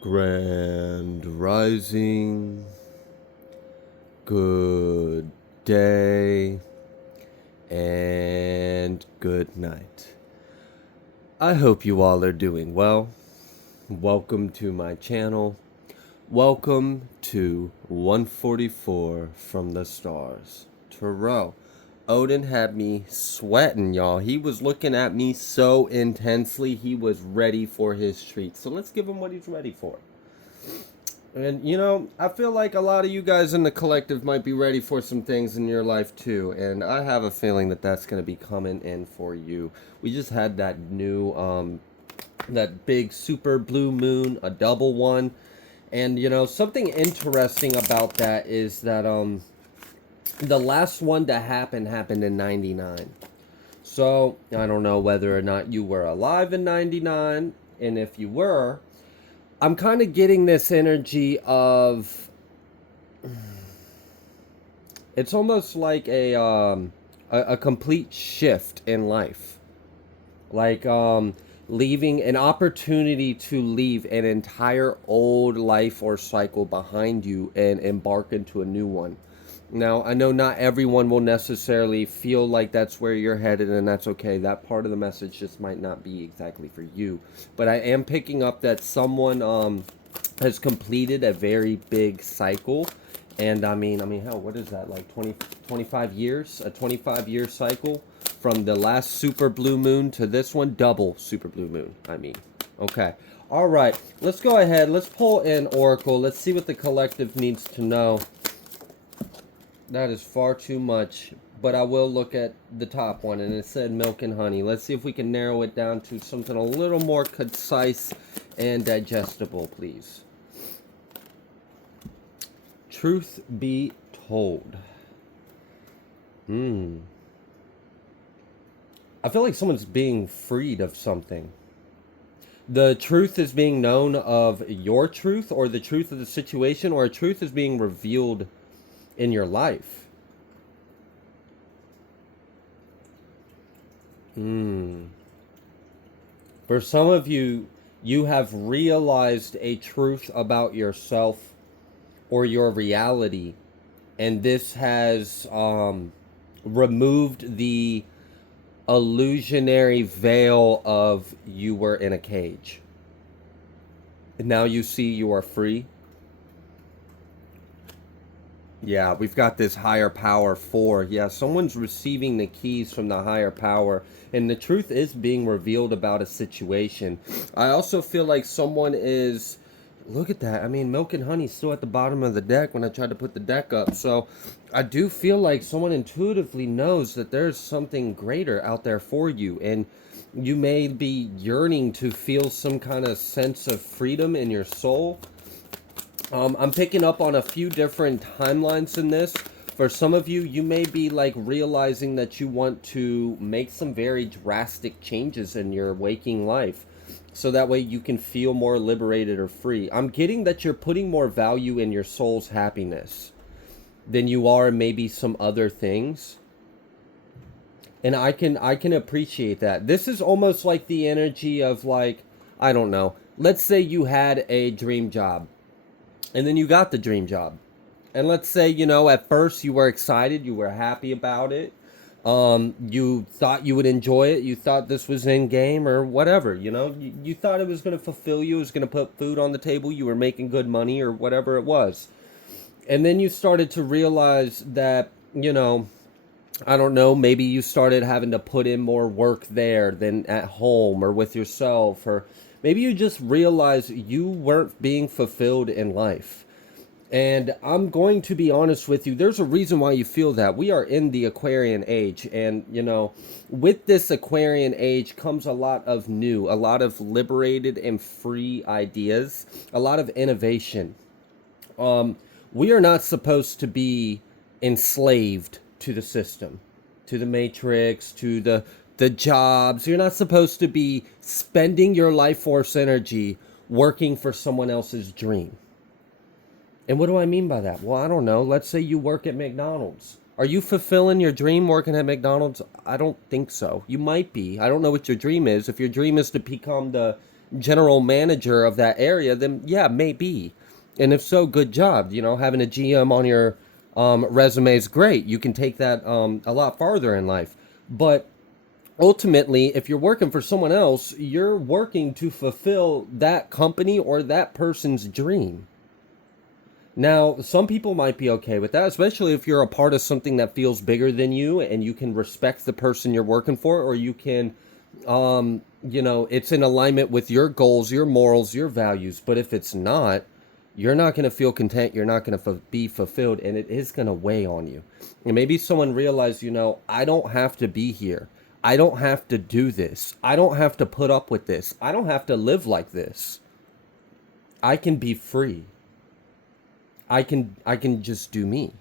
Grand Rising, good day, and good night. I hope you all are doing well. Welcome to my channel. Welcome to 144 from the stars. Terrell. Odin had me sweating, y'all. He was looking at me so intensely. He was ready for his treat. So let's give him what he's ready for. And I feel like a lot of you guys in the collective might be ready for some things in your life too. And I have a feeling that that's going to be coming in for you. We just had that new, that big super blue moon, a double one. And something interesting about that is that, the last one to happened in 99. So I don't know whether or not you were alive in 99. And if you were, I'm kind of getting this energy of it's almost like a complete shift in life, like leaving an opportunity to leave an entire old life or cycle behind you and embark into a new one. Now, I know not everyone will necessarily feel like that's where you're headed, and that's okay. That part of the message just might not be exactly for you. But I am picking up that someone has completed a very big cycle. And I mean, hell, what is that, like 25 years? A 25-year cycle from the last super blue moon to this one? Double super blue moon, I mean. Okay. All right. Let's go ahead. Let's pull in Oracle. Let's see what the collective needs to know. That is far too much, but I will look at the top one, and it said milk and honey. Let's see if we can narrow it down to something a little more concise and digestible, please. Truth be told. I feel like someone's being freed of something. The truth is being known of your truth, or the truth of the situation, or a truth is being revealed in your life. For some of you, you have realized a truth about yourself or your reality, and this has removed the illusionary veil of you were in a cage. And now you see you are free. Yeah, we've got this higher power 4. Yeah, someone's receiving the keys from the higher power, and the truth is being revealed about a situation. I also feel like someone is... Look at that. I mean, milk and honey still at the bottom of the deck when I tried to put the deck up. So I do feel like someone intuitively knows that there's something greater out there for you, and you may be yearning to feel some kind of sense of freedom in your soul. I'm picking up on a few different timelines in this. For some of you, you may be like realizing that you want to make some very drastic changes in your waking life, so that way you can feel more liberated or free. I'm getting that you're putting more value in your soul's happiness than you are maybe some other things. And I can appreciate that. This is almost like the energy of, like, I don't know. Let's say you had a dream job, and then you got the dream job. And let's say, at first you were excited, you were happy about it. You thought you would enjoy it. You thought this was in game or whatever, you thought it was going to fulfill you. It was going to put food on the table. You were making good money or whatever it was. And then you started to realize that, I don't know, maybe you started having to put in more work there than at home or with yourself, or maybe you just realized you weren't being fulfilled in life. And I'm going to be honest with you, there's a reason why you feel that. We are in the Aquarian age, and with this Aquarian age comes a lot of new, a lot of liberated and free ideas, a lot of innovation. We are not supposed to be enslaved to the system, to the matrix, to the jobs. You're not supposed to be spending your life force energy working for someone else's dream. And what do I mean by that? Well, I don't know. Let's say you work at McDonald's. Are you fulfilling your dream working at McDonald's? I don't think so. You might be. I don't know what your dream is. If your dream is to become the general manager of that area, then yeah, maybe. And if so, good job. Having a GM on your resume is great. You can take that a lot farther in life. But ultimately, if you're working for someone else, you're working to fulfill that company or that person's dream. Now, some people might be okay with that, especially if you're a part of something that feels bigger than you and you can respect the person you're working for, or you can, it's in alignment with your goals, your morals, your values. But if it's not, you're not going to feel content. You're not going to be fulfilled, and it is going to weigh on you. And maybe someone realized, I don't have to be here. I don't have to do this. I don't have to put up with this. I don't have to live like this. I can be free. I can just do me.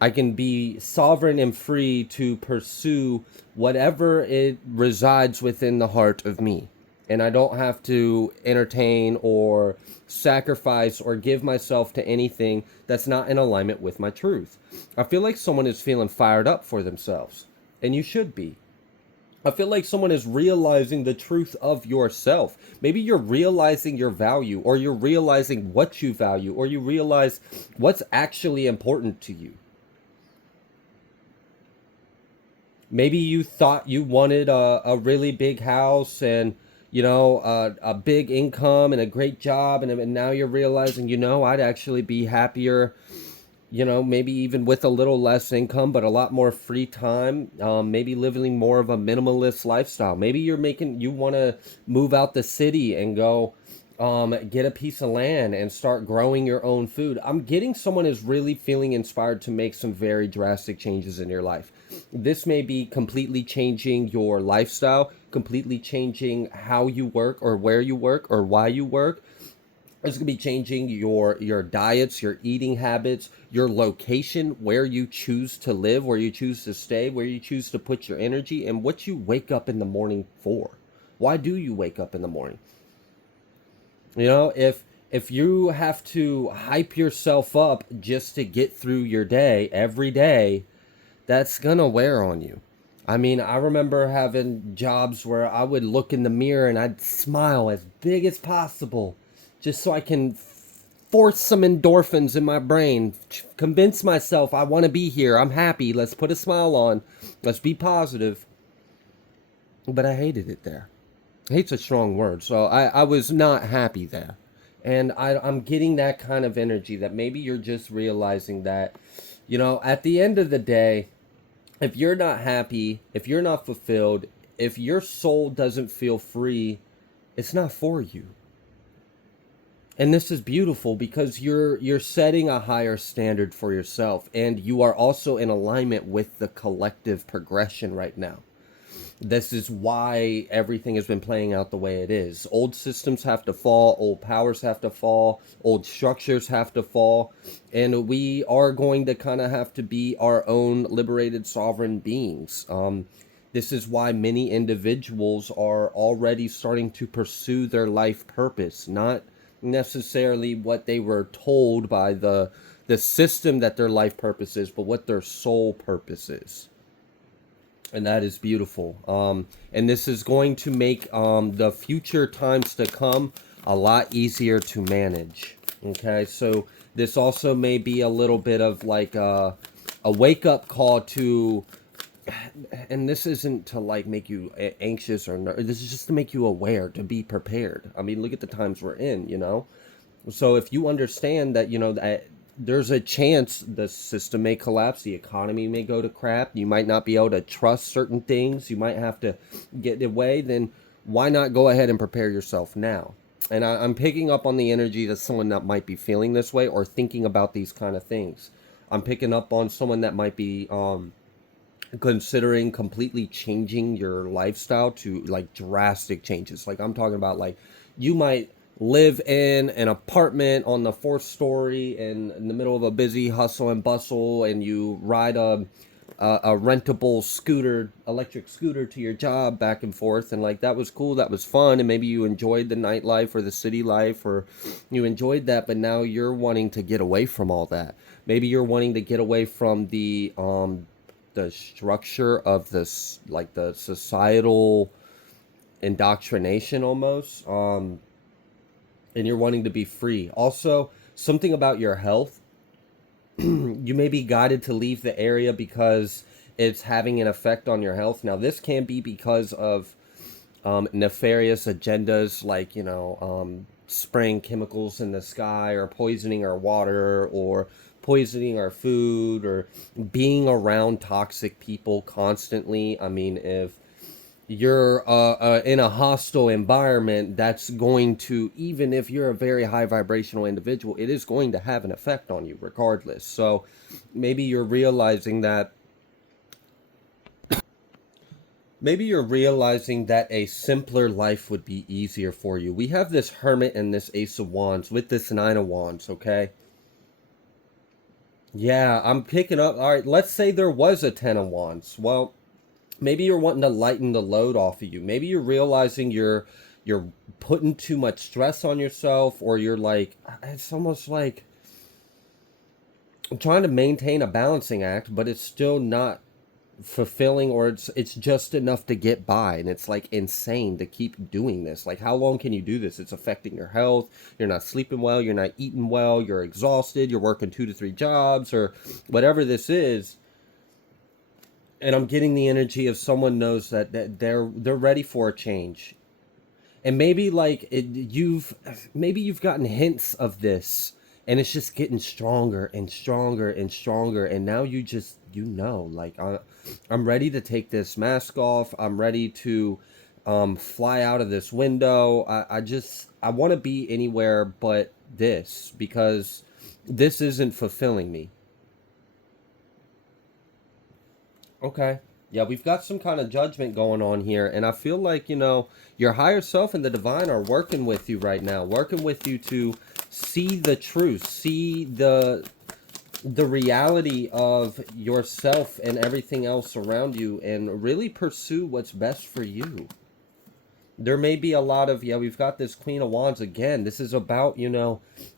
I can be sovereign and free to pursue whatever it resides within the heart of me. And I don't have to entertain or sacrifice or give myself to anything that's not in alignment with my truth. I feel like someone is feeling fired up for themselves, and you should be. I feel like someone is realizing the truth of yourself. Maybe you're realizing your value, or you're realizing what you value, or you realize what's actually important to you. Maybe you thought you wanted a really big house and, a big income and a great job. And now you're realizing, I'd actually be happier, maybe even with a little less income, but a lot more free time. Maybe living more of a minimalist lifestyle. Maybe you want to move out the city and go get a piece of land and start growing your own food. I'm getting someone is really feeling inspired to make some very drastic changes in your life. This may be completely changing your lifestyle, completely changing how you work or where you work or why you work. It's going to be changing your diets, your eating habits, your location, where you choose to live, where you choose to stay, where you choose to put your energy, and what you wake up in the morning for. Why do you wake up in the morning? If you have to hype yourself up just to get through your day every day, that's gonna wear on you. I mean, I remember having jobs where I would look in the mirror and I'd smile as big as possible just so I can force some endorphins in my brain, convince myself I want to be here, I'm happy, let's put a smile on, let's be positive. But I hated it there. Hate's a strong word. So I was not happy there. And I'm getting that kind of energy that maybe you're just realizing that, at the end of the day, if you're not happy, if you're not fulfilled, if your soul doesn't feel free, it's not for you. And this is beautiful because you're setting a higher standard for yourself, and you are also in alignment with the collective progression right now. This is why everything has been playing out the way it is. Old systems have to fall, old powers have to fall, old structures have to fall, and we are going to kind of have to be our own liberated sovereign beings. This is why many individuals are already starting to pursue their life purpose, not necessarily what they were told by the system that their life purpose is, but what their soul purpose is. And that is beautiful. And this is going to make the future times to come a lot easier to manage. Okay, so this also may be a little bit of like a wake-up call to, and this isn't to like make you anxious or this is just to make you aware, to be prepared. I mean, look at the times we're in. So if you understand that, that there's a chance the system may collapse, the economy may go to crap, you might not be able to trust certain things, you might have to get away, then why not go ahead and prepare yourself now? And I'm picking up on the energy that someone that might be feeling this way or thinking about these kind of things. I'm picking up on someone that might be considering completely changing your lifestyle to like drastic changes. Like I'm talking about like you might live in an apartment on the fourth story in the middle of a busy hustle and bustle, and you ride a rentable scooter, electric scooter to your job back and forth, and like that was cool, that was fun, and maybe you enjoyed the nightlife or the city life, or you enjoyed that, but now you're wanting to get away from all that. Maybe you're wanting to get away from the structure of this, like the societal indoctrination almost. And you're wanting to be free. Also, something about your health. You may be guided to leave the area because it's having an effect on your health. Now, this can be because of nefarious agendas, like, spraying chemicals in the sky, or poisoning our water, or poisoning our food, or being around toxic people constantly. I mean, if you're in a hostile environment, that's going to, even if you're a very high vibrational individual, it is going to have an effect on you regardless. So maybe you're realizing that a simpler life would be easier for you. We have this Hermit and this Ace of Wands with this Nine of Wands, okay? Yeah, I'm picking up. All right, let's say there was a Ten of Wands. Well, maybe you're wanting to lighten the load off of you. Maybe you're realizing you're putting too much stress on yourself, or you're like, it's almost like I'm trying to maintain a balancing act, but it's still not fulfilling, or it's just enough to get by, and it's like insane to keep doing this. Like, how long can you do this? It's affecting your health. You're not sleeping well, you're not eating well, you're exhausted, you're working 2 to 3 jobs, or whatever this is. And I'm getting the energy of someone knows that they're ready for a change. And maybe like you've gotten hints of this, and it's just getting stronger and stronger and stronger, and now like, I'm ready to take this mask off. I'm ready to fly out of this window. I want to be anywhere but this, because this isn't fulfilling me. Okay. Yeah, we've got some kind of judgment going on here, and I feel like, your higher self and the divine are working with you right now, working with you to see the truth, see the reality of yourself and everything else around you, and really pursue what's best for you. There may be a lot of, yeah, we've got this Queen of Wands again. This is about,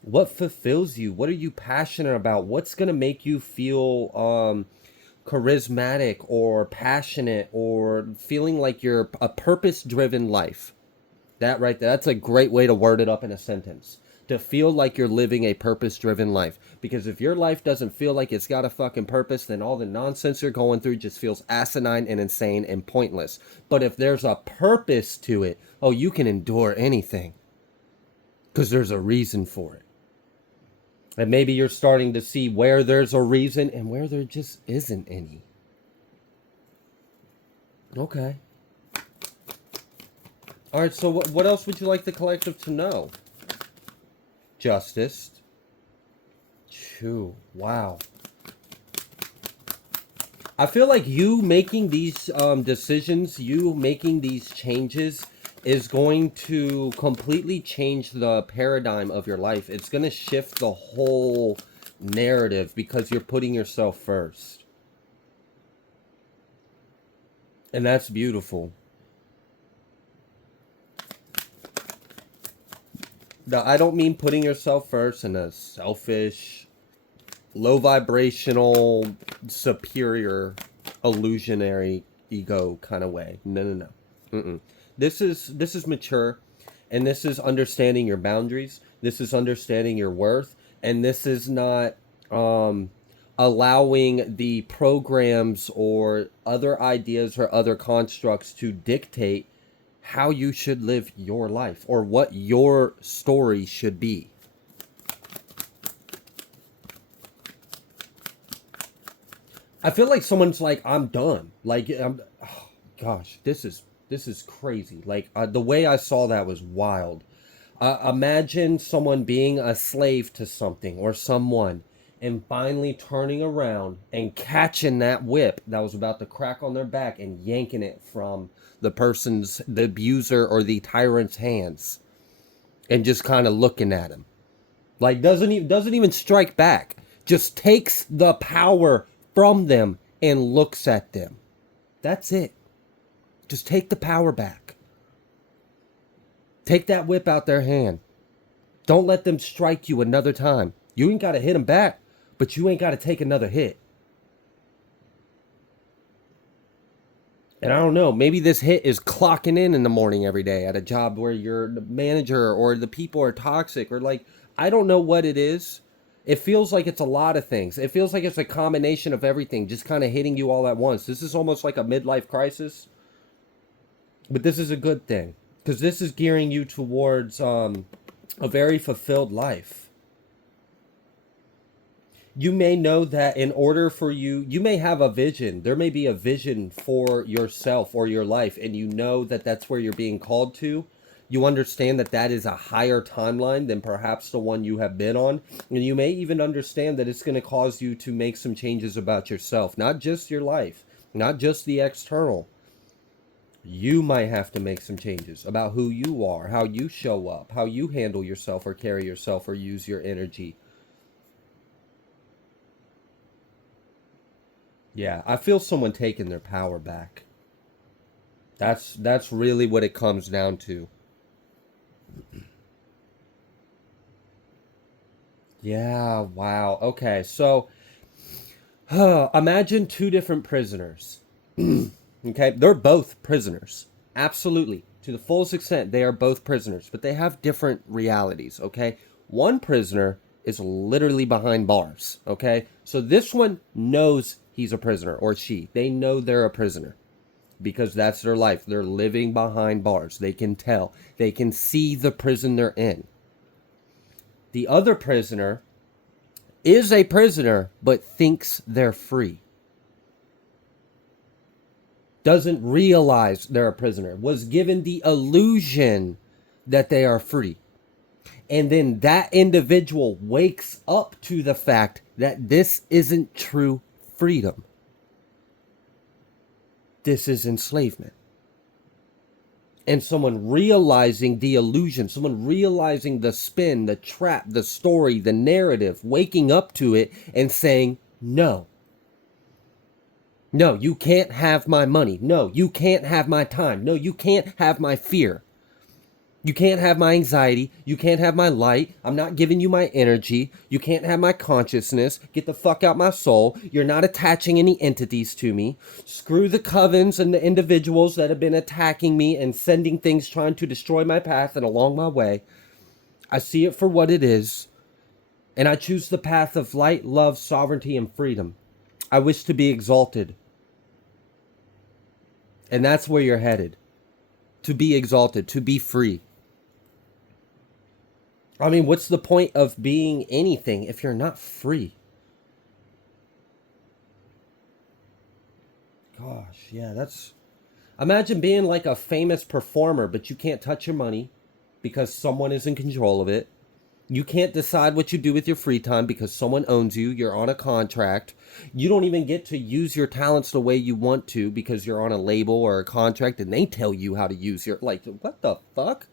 what fulfills you? What are you passionate about? What's going to make you feel charismatic or passionate, or feeling like you're a purpose driven life? That right there, that's a great way to word it up in a sentence. To feel like you're living a purpose driven life. Because if your life doesn't feel like it's got a fucking purpose, then all the nonsense you're going through just feels asinine and insane and pointless. But if there's a purpose to it, oh, you can endure anything. Because there's a reason for it. And maybe you're starting to see where there's a reason and where there just isn't any. Okay. All right, so what else would you like the collective to know? Justice. Chew. Wow. I feel like you making these decisions, you making these changes, is going to completely change the paradigm of your life. It's going to shift the whole narrative, because you're putting yourself first. And that's beautiful. Now, I don't mean putting yourself first in a selfish, low vibrational, superior, illusionary ego kind of way. No. Mm-mm. This is mature, and this is understanding your boundaries. This is understanding your worth, and this is not allowing the programs or other ideas or other constructs to dictate how you should live your life, or what your story should be. I feel like someone's like, I'm done. Like, oh, gosh, this is crazy. Like, the way I saw that was wild. Imagine someone being a slave to something or someone, and finally turning around and catching that whip that was about to crack on their back, and yanking it from the abuser or the tyrant's hands, and just kind of looking at him. Like, doesn't even strike back. Just takes the power from them and looks at them. That's it. Just take the power back. Take that whip out their hand. Don't let them strike you another time. You ain't got to hit them back, but you ain't got to take another hit. And I don't know, maybe this hit is clocking in the morning every day at a job where your manager or the people are toxic, or like, I don't know what it is. It feels like it's a lot of things. It feels like it's a combination of everything just kind of hitting you all at once. This is almost like a midlife crisis, but this is a good thing because this is gearing you towards a very fulfilled life. You may know that in order for you, you may have a vision. There may be a vision for yourself or your life, and you know that that's where you're being called to. You understand that that is a higher timeline than perhaps the one you have been on. And you may even understand that it's going to cause you to make some changes about yourself, not just your life, not just the external. You might have to make some changes about who you are, how you show up, how you handle yourself or carry yourself or use your energy. Yeah, I feel someone taking their power back. That's really what it comes down to. Yeah, wow. Okay, so imagine two different prisoners. Okay, they're both prisoners. Absolutely. To the fullest extent, they are both prisoners, but they have different realities, okay? One prisoner is literally behind bars, okay? So this one knows he's a prisoner, or she. They know they're a prisoner because that's their life. They're living behind bars. They can tell. They can see the prison they're in. The other prisoner is a prisoner, but thinks they're free. Doesn't realize they're a prisoner, was given the illusion that they are free. And then that individual wakes up to the fact that this isn't true freedom. This is enslavement. And someone realizing the illusion, someone realizing the spin, the trap, the story, the narrative, waking up to it and saying, no. No, you can't have my money. No, you can't have my time. No, you can't have my fear. You can't have my anxiety. You can't have my light. I'm not giving you my energy. You can't have my consciousness. Get the fuck out my soul. You're not attaching any entities to me. Screw the covens and the individuals that have been attacking me and sending things trying to destroy my path and along my way. I see it for what it is. And I choose the path of light, love, sovereignty, and freedom. I wish to be exalted. And that's where you're headed. To be exalted, to be free. I mean, what's the point of being anything if you're not free? Gosh, yeah, that's... Imagine being like a famous performer, but you can't touch your money because someone is in control of it. You can't decide what you do with your free time because someone owns you. You're on a contract. You don't even get to use your talents the way you want to because you're on a label or a contract and they tell you how to use your... Like, what the fuck?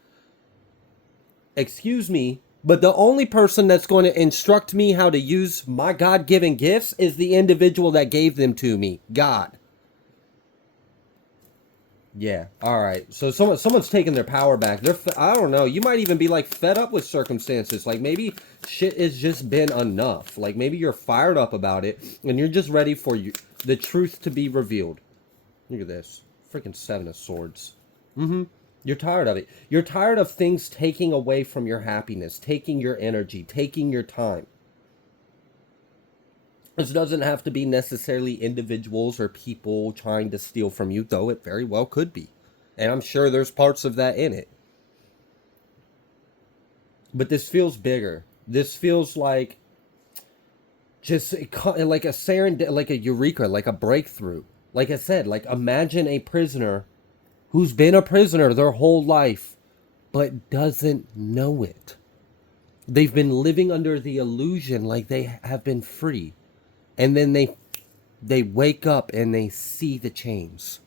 Excuse me, but the only person that's going to instruct me how to use my God-given gifts is the individual that gave them to me, God. Yeah, all right. So someone's taking their power back. I don't know. You might even be like fed up with circumstances. Like maybe shit has just been enough. Like maybe you're fired up about it and you're just ready for the truth to be revealed. Look at this. Freaking Seven of Swords. You're tired of it. You're tired of things taking away from your happiness, taking your energy, taking your time. This doesn't have to be necessarily individuals or people trying to steal from you, though it very well could be. And I'm sure there's parts of that in it. But this feels bigger. This feels like just like a like a eureka, like a breakthrough. Like I said, like imagine a prisoner who's been a prisoner their whole life, but doesn't know it. They've been living under the illusion like they have been free. And then they wake up and they see the chains.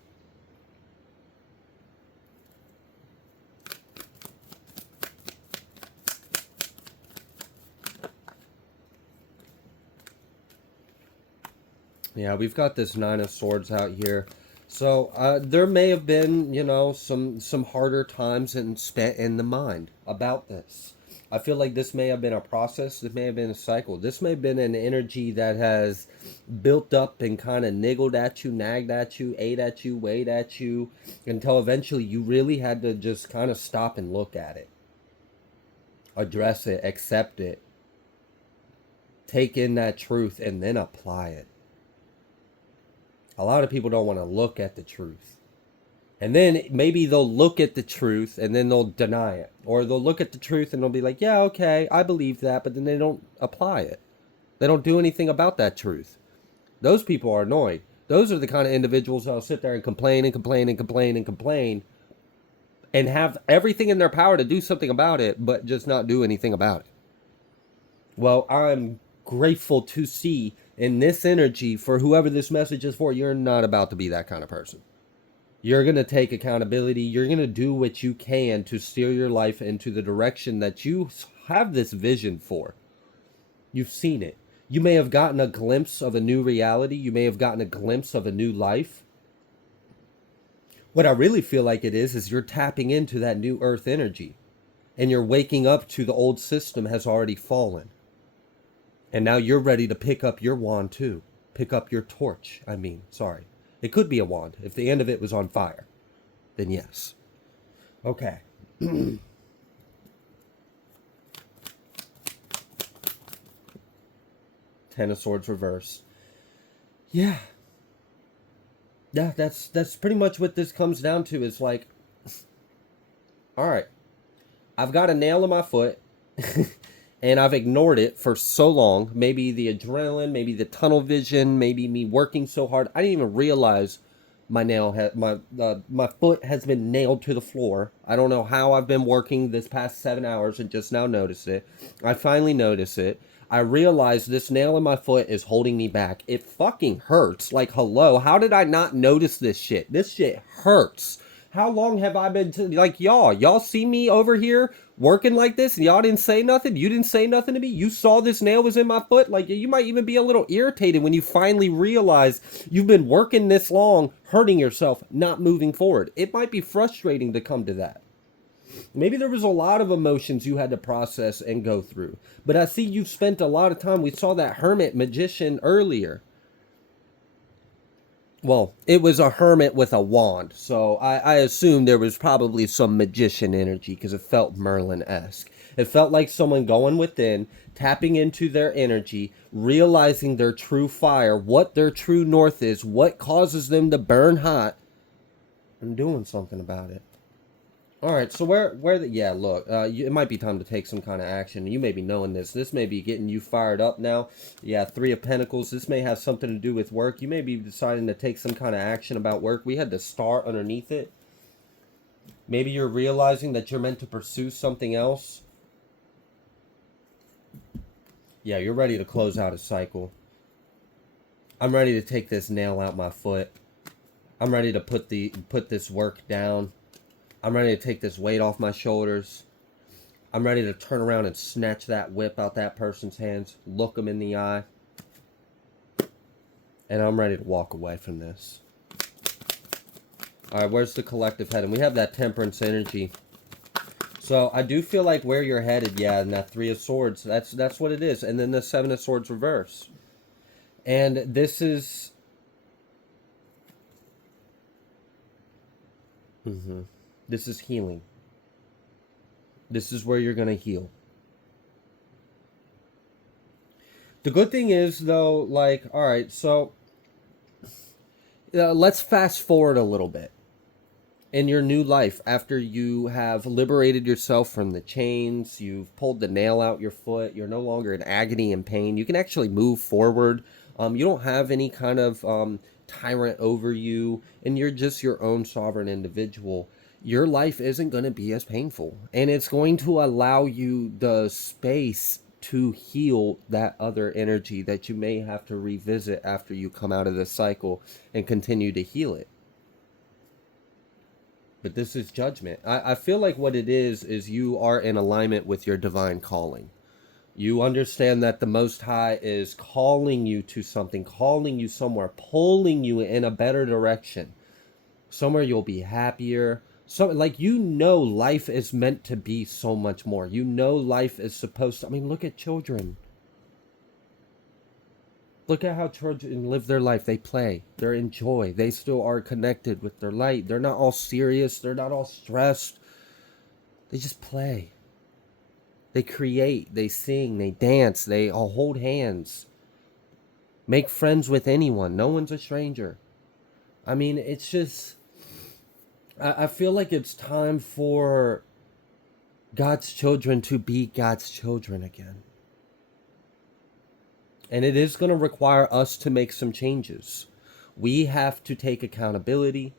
Yeah, we've got this Nine of Swords out here. So there may have been, some harder times and spent in the mind about this. I feel like this may have been a process. This may have been a cycle. This may have been an energy that has built up and kind of niggled at you, nagged at you, ate at you, weighed at you, until eventually you really had to just kind of stop and look at it, address it, accept it, take in that truth, and then apply it. A lot of people don't want to look at the truth. And then maybe they'll look at the truth and then they'll deny it. Or they'll look at the truth and they'll be like, yeah, okay, I believe that, but then they don't apply it. They don't do anything about that truth. Those people are annoyed. Those are the kind of individuals that'll sit there and complain and complain and complain and complain and have everything in their power to do something about it, but just not do anything about it. Well, I'm grateful to see in this energy, for whoever this message is for, you're not about to be that kind of person. You're going to take accountability. You're going to do what you can to steer your life into the direction that you have this vision for. You've seen it. You may have gotten a glimpse of a new reality. You may have gotten a glimpse of a new life. What I really feel like it is you're tapping into that new earth energy. And you're waking up to the old system has already fallen. And now you're ready to pick up your wand too. Pick up your torch. Sorry. It could be a wand. If the end of it was on fire, then yes. Okay. 10 of Swords reverse. Yeah. Yeah, that's pretty much what this comes down to. Is like, all right, I've got a nail in my foot. And I've ignored it for so long. Maybe the adrenaline, maybe the tunnel vision, maybe me working so hard. I didn't even realize my my foot has been nailed to the floor. I don't know how I've been working this past 7 hours and just now noticed it. I finally noticed it. I realized this nail in my foot is holding me back. It fucking hurts. Like, hello, how did I not notice this shit? This shit hurts. How long have I been like, y'all see me over here working like this and y'all didn't say nothing? You didn't say nothing to me? You saw this nail was in my foot? Like, you might even be a little irritated when you finally realize you've been working this long, hurting yourself, not moving forward. It might be frustrating to come to that. Maybe there was a lot of emotions you had to process and go through. But I see you've spent a lot of time. We saw that hermit magician earlier. Well, it was a hermit with a wand, so I assume there was probably some magician energy because it felt Merlin-esque. It felt like someone going within, tapping into their energy, realizing their true fire, what their true north is, what causes them to burn hot, and doing something about it. All right, so yeah, look, it might be time to take some kind of action. You may be knowing this. This may be getting you fired up now. Yeah, 3 of Pentacles. This may have something to do with work. You may be deciding to take some kind of action about work. We had the star underneath it. Maybe you're realizing that you're meant to pursue something else. Yeah, you're ready to close out a cycle. I'm ready to take this nail out my foot. I'm ready to put this work down. I'm ready to take this weight off my shoulders. I'm ready to turn around and snatch that whip out that person's hands, look them in the eye, and I'm ready to walk away from this. All right, where's the collective heading? We have that Temperance energy. So I do feel like where you're headed, yeah, and that 3 of Swords, that's what it is. And then the 7 of Swords reverse. And this is... This is healing. This is where you're going to heal. The good thing is, though, like, all right, so let's fast forward a little bit. In your new life, after you have liberated yourself from the chains, you've pulled the nail out your foot, you're no longer in agony and pain, you can actually move forward. You don't have any kind of tyrant over you, and you're just your own sovereign individual. Your life isn't going to be as painful, and it's going to allow you the space to heal that other energy that you may have to revisit after you come out of this cycle and continue to heal it. But this is judgment. I feel like what it is you are in alignment with your divine calling. You understand that the Most High is calling you to something, calling you somewhere, pulling you in a better direction. Somewhere you'll be happier, So, like, you know, life is meant to be so much more. You know, life is supposed to. I mean, look at children. Look at how children live their life. They play, they're in joy, they still are connected with their light. They're not all serious, they're not all stressed. They just play. They create, they sing, they dance, they all hold hands, make friends with anyone. No one's a stranger. I mean, it's just, I feel like it's time for God's children to be God's children again. And it is going to require us to make some changes. We have to take accountability.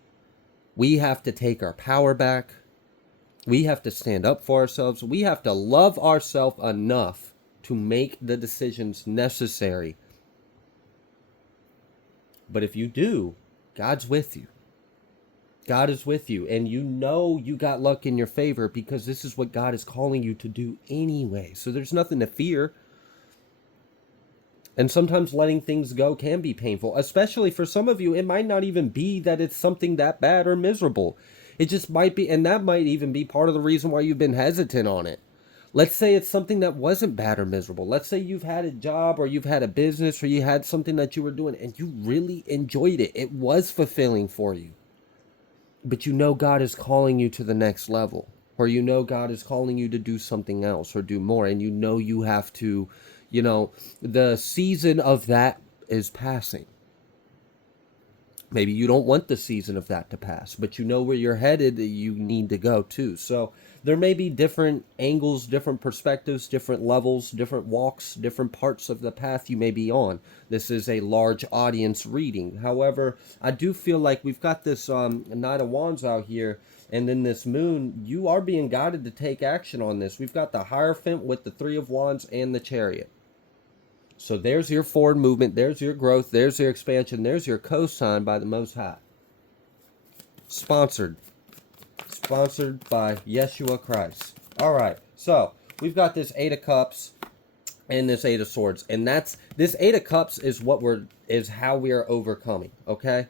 We have to take our power back. We have to stand up for ourselves. We have to love ourselves enough to make the decisions necessary. But if you do, God's with you. God is with you. And you know you got luck in your favor because this is what God is calling you to do anyway. So there's nothing to fear. And sometimes letting things go can be painful, especially for some of you. It might not even be that it's something that bad or miserable. It just might be, and that might even be part of the reason why you've been hesitant on it. Let's say it's something that wasn't bad or miserable. Let's say you've had a job or you've had a business or you had something that you were doing and you really enjoyed it. It was fulfilling for you. But you know God is calling you to the next level. Or you know God is calling you to do something else or do more. And you know you have to, the season of that is passing. Maybe you don't want the season of that to pass, but you know where you're headed, you need to go too. So there may be different angles, different perspectives, different levels, different walks, different parts of the path you may be on. This is a large audience reading. However, I do feel like we've got this Knight of Wands out here, and then this moon, you are being guided to take action on this. We've got the Hierophant with the Three of Wands and the Chariot. So there's your forward movement, there's your growth, there's your expansion, there's your cosign by the Most High. Sponsored by Yeshua Christ. All right, so we've got this Eight of Cups and this Eight of Swords, and this Eight of Cups is how we are overcoming. Okay.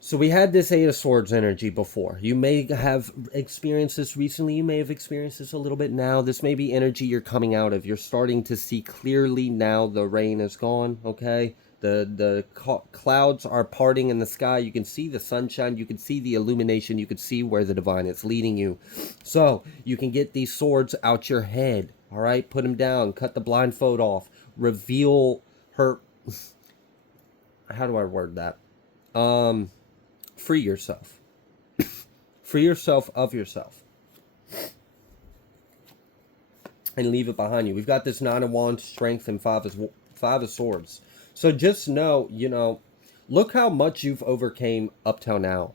So we had this Eight of Swords energy before. You may have experienced this recently. You may have experienced this a little bit now. This may be energy you're coming out of. You're starting to see clearly now the rain is gone, okay? The clouds are parting in the sky. You can see the sunshine. You can see the illumination. You can see where the divine is leading you. So you can get these swords out your head, all right? Put them down. Cut the blindfold off. Reveal her... How do I word that? Free yourself. Free yourself of yourself. And leave it behind you. We've got this Nine of Wands, Strength, and Five of Swords. So just know, look how much you've overcame up till now.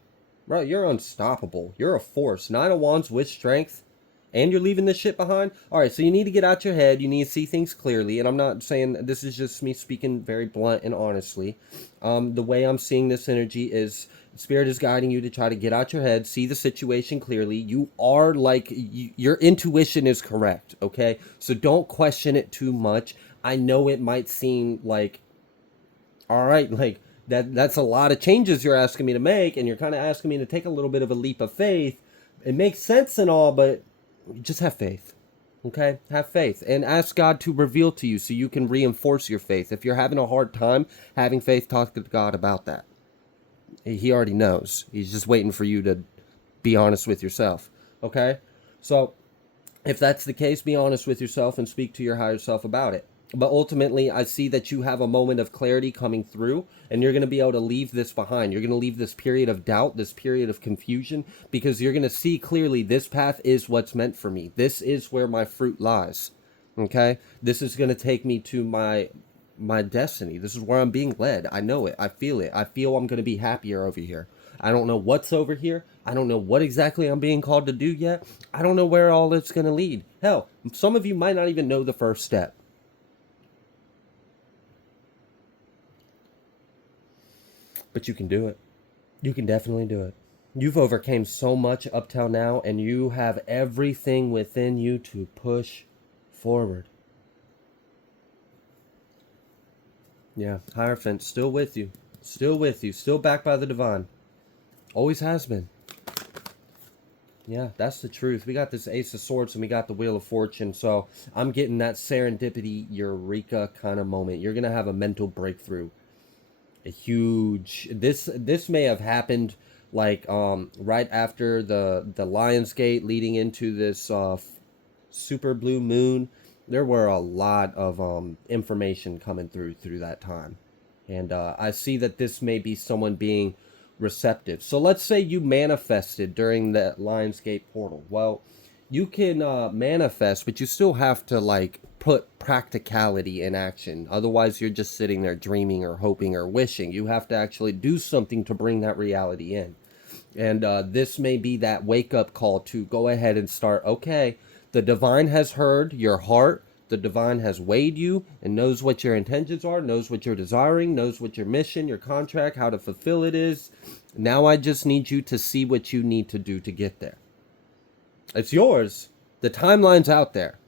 Right, you're unstoppable. You're a force. Nine of Wands with Strength. And you're leaving this shit behind? Alright, so you need to get out your head. You need to see things clearly. And I'm not saying, this is just me speaking very blunt and honestly. The way I'm seeing this energy is... Spirit is guiding you to try to get out your head, see the situation clearly. You are your intuition is correct, okay? So don't question it too much. I know it might seem like, all right, like that's a lot of changes you're asking me to make, and you're kind of asking me to take a little bit of a leap of faith. It makes sense and all, but just have faith, okay? Have faith and ask God to reveal to you so you can reinforce your faith. If you're having a hard time having faith, talk to God about that. He already knows. He's just waiting for you to be honest with yourself. Okay? So, if that's the case, be honest with yourself and speak to your higher self about it. But ultimately, I see that you have a moment of clarity coming through, and you're going to be able to leave this behind. You're going to leave this period of doubt, this period of confusion, because you're going to see clearly this path is what's meant for me. This is where my fruit lies. Okay? This is going to take me to my destiny. This is where I'm being led. I know it. I feel it. I feel I'm going to be happier over here. I don't know what's over here. I don't know what exactly I'm being called to do yet. I don't know where all it's going to lead. Hell, some of you might not even know the first step. But you can do it. You can definitely do it. You've overcame so much up till now, and you have everything within you to push forward. Yeah, Hierophant, still with you. Still with you. Still backed by the divine. Always has been. Yeah, that's the truth. We got this Ace of Swords and we got the Wheel of Fortune. So I'm getting that serendipity, eureka kind of moment. You're gonna have a mental breakthrough. A huge. This may have happened like right after the Lionsgate, leading into this super blue moon. There were a lot of information coming through that time, and I see that this may be someone being receptive. So let's say you manifested during that Lionsgate portal. Well, you can manifest, but you still have to like put practicality in action. Otherwise, you're just sitting there dreaming or hoping or wishing. You have to actually do something to bring that reality in. And this may be that wake up call to go ahead and start. Okay, the divine has heard your heart. The divine has weighed you and knows what your intentions are, knows what you're desiring, knows what your mission, your contract, how to fulfill it is. Now I just need you to see what you need to do to get there. It's yours. The timeline's out there.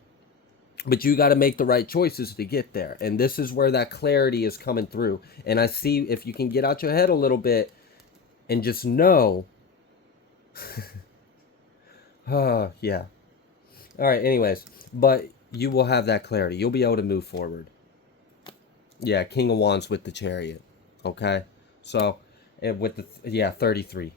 But you got to make the right choices to get there. And this is where that clarity is coming through. And I see if you can get out your head a little bit and just know. Yeah. All right, anyways. But you will have that clarity. You'll be able to move forward. Yeah, King of Wands with the Chariot. Okay? So, and with the, yeah, 33.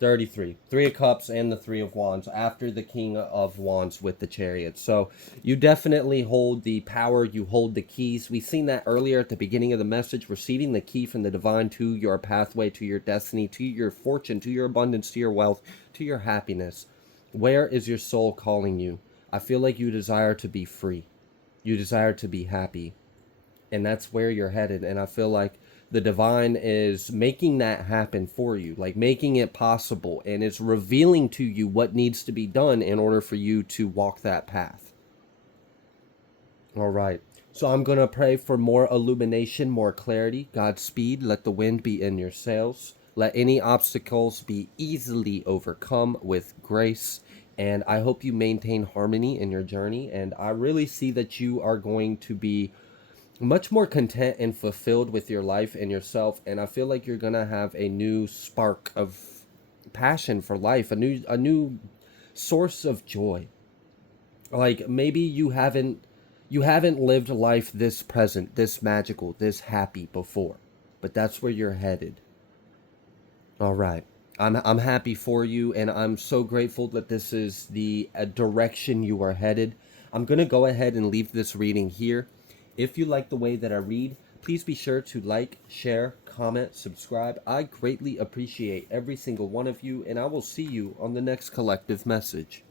33. Three of Cups and the Three of Wands after the King of Wands with the Chariot. So you definitely hold the power. You hold the keys. We've seen that earlier at the beginning of the message. Receiving the key from the divine to your pathway, to your destiny, to your fortune, to your abundance, to your wealth, to your happiness. Where is your soul calling you? I feel like you desire to be free. You desire to be happy. And that's where you're headed. And I feel like the divine is making that happen for you, like making it possible, and it's revealing to you what needs to be done in order for you to walk that path. All right. So I'm going to pray for more illumination, more clarity. Godspeed. Let the wind be in your sails. Let any obstacles be easily overcome with grace. And I hope you maintain harmony in your journey. And I really see that you are going to be much more content and fulfilled with your life and yourself. And I feel like you're going to have a new spark of passion for life, a new source of joy. Like maybe you haven't lived life this present, this magical, this happy before, but that's where you're headed. All right. I'm happy for you, and I'm so grateful that this is the direction you are headed. I'm going to go ahead and leave this reading here. If you like the way that I read, please be sure to like, share, comment, subscribe. I greatly appreciate every single one of you, and I will see you on the next collective message.